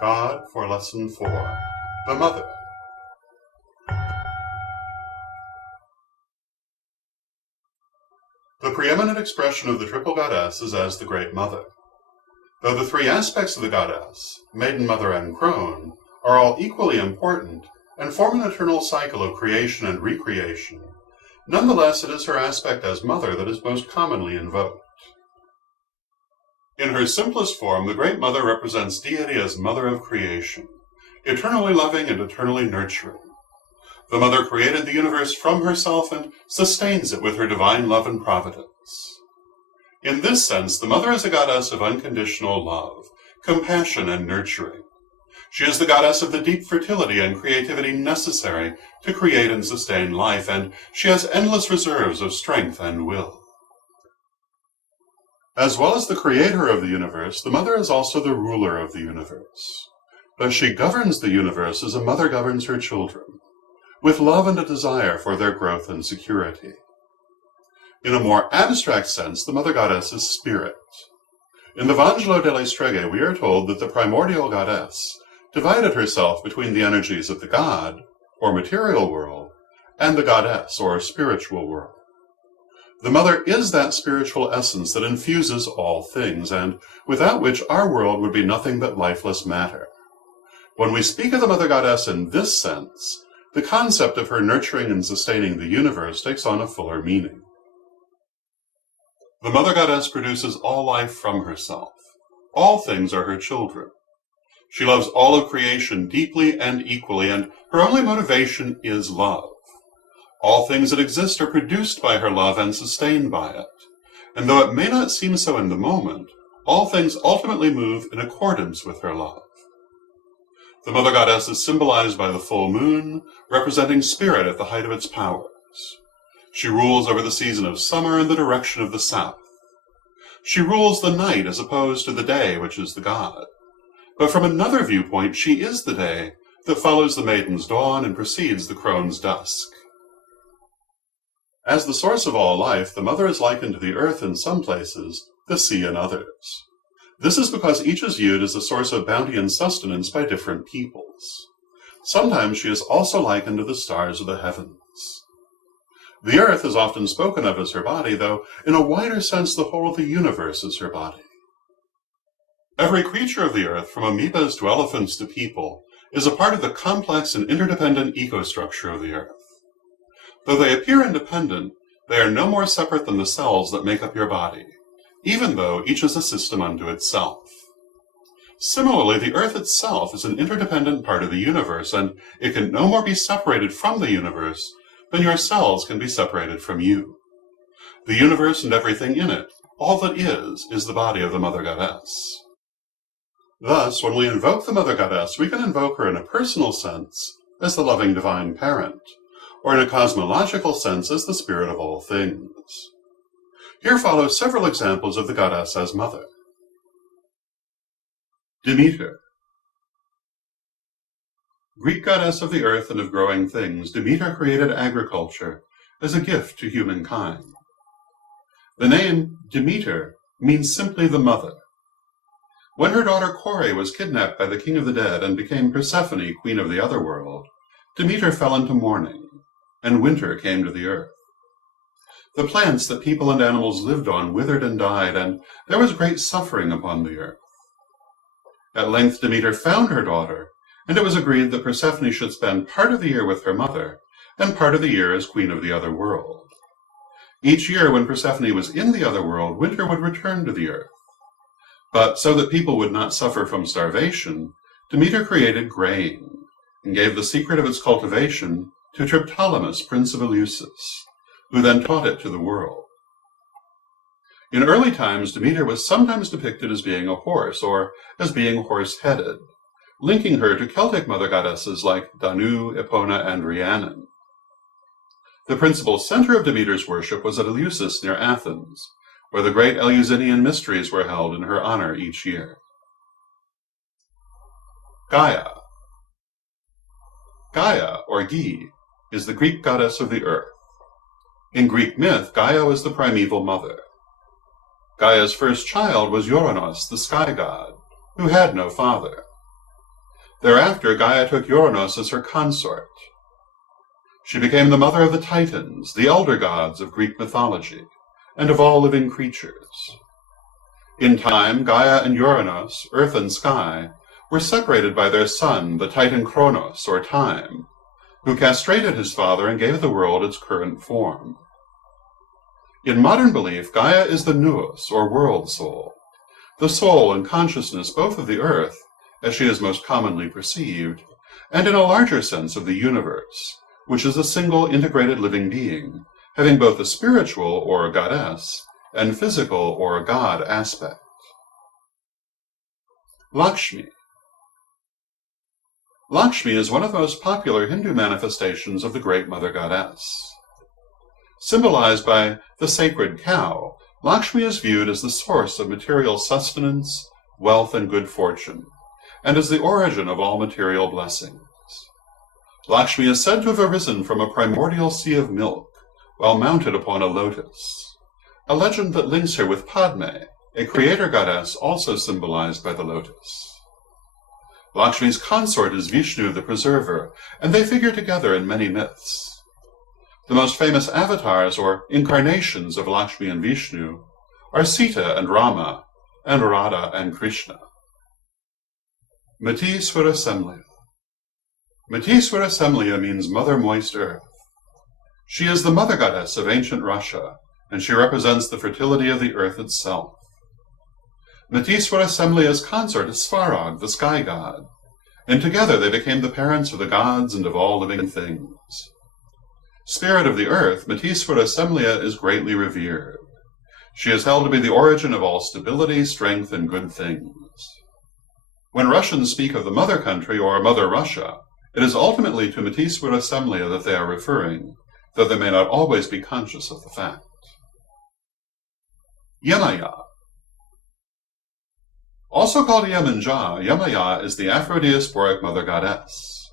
God for Lesson 4, The Mother. The preeminent expression of the triple goddess is as the Great Mother. Though the three aspects of the goddess, Maiden, Mother, and Crone, are all equally important and form an eternal cycle of creation and recreation, nonetheless it is her aspect as Mother that is most commonly invoked. In her simplest form, the Great Mother represents deity as Mother of creation, eternally loving and eternally nurturing. The Mother created the universe from herself and sustains it with her divine love and providence. In this sense, the Mother is a goddess of unconditional love, compassion, and nurturing. She is the goddess of the deep fertility and creativity necessary to create and sustain life, and she has endless reserves of strength and will. As well as the creator of the universe, the Mother is also the ruler of the universe. Thus she governs the universe as a mother governs her children, with love and a desire for their growth and security. In a more abstract sense, the Mother Goddess is spirit. In the Vangelo delle Streghe, we are told that the primordial goddess divided herself between the energies of the god, or material world, and the goddess, or spiritual world. The Mother is that spiritual essence that infuses all things, and without which our world would be nothing but lifeless matter. When we speak of the Mother Goddess in this sense, the concept of her nurturing and sustaining the universe takes on a fuller meaning. The Mother Goddess produces all life from herself. All things are her children. She loves all of creation deeply and equally, and her only motivation is love. All things that exist are produced by her love and sustained by it. And though it may not seem so in the moment, all things ultimately move in accordance with her love. The Mother Goddess is symbolized by the full moon, representing spirit at the height of its powers. She rules over the season of summer and the direction of the south. She rules the night as opposed to the day, which is the god. But from another viewpoint, she is the day that follows the maiden's dawn and precedes the crone's dusk. As the source of all life, the Mother is likened to the earth in some places, the sea in others. This is because each is viewed as a source of bounty and sustenance by different peoples. Sometimes she is also likened to the stars of the heavens. The earth is often spoken of as her body, though in a wider sense the whole of the universe is her body. Every creature of the earth, from amoebas to elephants to people, is a part of the complex and interdependent ecostructure of the earth. Though they appear independent, they are no more separate than the cells that make up your body, even though each is a system unto itself. Similarly, the earth itself is an interdependent part of the universe, and it can no more be separated from the universe than your cells can be separated from you. The universe and everything in it, all that is the body of the Mother Goddess. Thus, when we invoke the Mother Goddess, we can invoke her in a personal sense as the loving divine parent, or in a cosmological sense as the spirit of all things. Here follow several examples of the goddess as mother. Demeter. Greek goddess of the earth and of growing things, Demeter created agriculture as a gift to humankind. The name Demeter means simply the mother. When her daughter Kore was kidnapped by the king of the dead and became Persephone, queen of the other world, Demeter fell into mourning, and winter came to the earth. The plants that people and animals lived on withered and died, and there was great suffering upon the earth. At length Demeter found her daughter, and it was agreed that Persephone should spend part of the year with her mother, and part of the year as queen of the other world. Each year when Persephone was in the other world, winter would return to the earth. But so that people would not suffer from starvation, Demeter created grain, and gave the secret of its cultivation to Triptolemus, prince of Eleusis, who then taught it to the world. In early times, Demeter was sometimes depicted as being a horse, or as being horse-headed, linking her to Celtic mother goddesses like Danu, Epona, and Rhiannon. The principal center of Demeter's worship was at Eleusis near Athens, where the great Eleusinian mysteries were held in her honor each year. Gaia. Gaia, or Gi, is the Greek goddess of the earth. In Greek myth, Gaia was the primeval mother. Gaia's first child was Uranos, the sky god, who had no father. Thereafter, Gaia took Uranos as her consort. She became the mother of the Titans, the elder gods of Greek mythology, and of all living creatures. In time, Gaia and Uranos, earth and sky, were separated by their son, the Titan Kronos, or Time, who castrated his father and gave the world its current form. In modern belief, Gaia is the nous, or world soul, the soul and consciousness both of the earth, as she is most commonly perceived, and in a larger sense of the universe, which is a single integrated living being, having both a spiritual, or a goddess, and physical, or a god aspect. Lakshmi. Lakshmi is one of the most popular Hindu manifestations of the Great Mother Goddess. Symbolized by the sacred cow, Lakshmi is viewed as the source of material sustenance, wealth, and good fortune, and as the origin of all material blessings. Lakshmi is said to have arisen from a primordial sea of milk, while mounted upon a lotus, a legend that links her with Padme, a creator goddess also symbolized by the lotus. Lakshmi's consort is Vishnu the Preserver, and they figure together in many myths. The most famous avatars, or incarnations of Lakshmi and Vishnu, are Sita and Rama, and Radha and Krishna. Mateys means Mother Moist Earth. She is the mother goddess of ancient Russia, and she represents the fertility of the earth itself. Mateys consort is Svarog, the sky god, and together they became the parents of the gods and of all living things. Spirit of the earth, Mateys is greatly revered. She is held to be the origin of all stability, strength, and good things. When Russians speak of the mother country or Mother Russia, it is ultimately to Mateys that they are referring, though they may not always be conscious of the fact. Yemaya. Also called Yemanja, Yemaya is the Aphrodisiac mother goddess.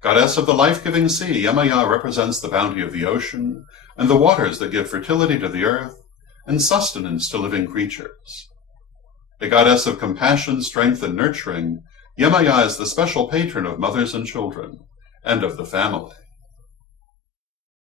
Goddess of the life-giving sea, Yemaya represents the bounty of the ocean and the waters that give fertility to the earth and sustenance to living creatures. A goddess of compassion, strength, and nurturing, Yemaya is the special patron of mothers and children, and of the family.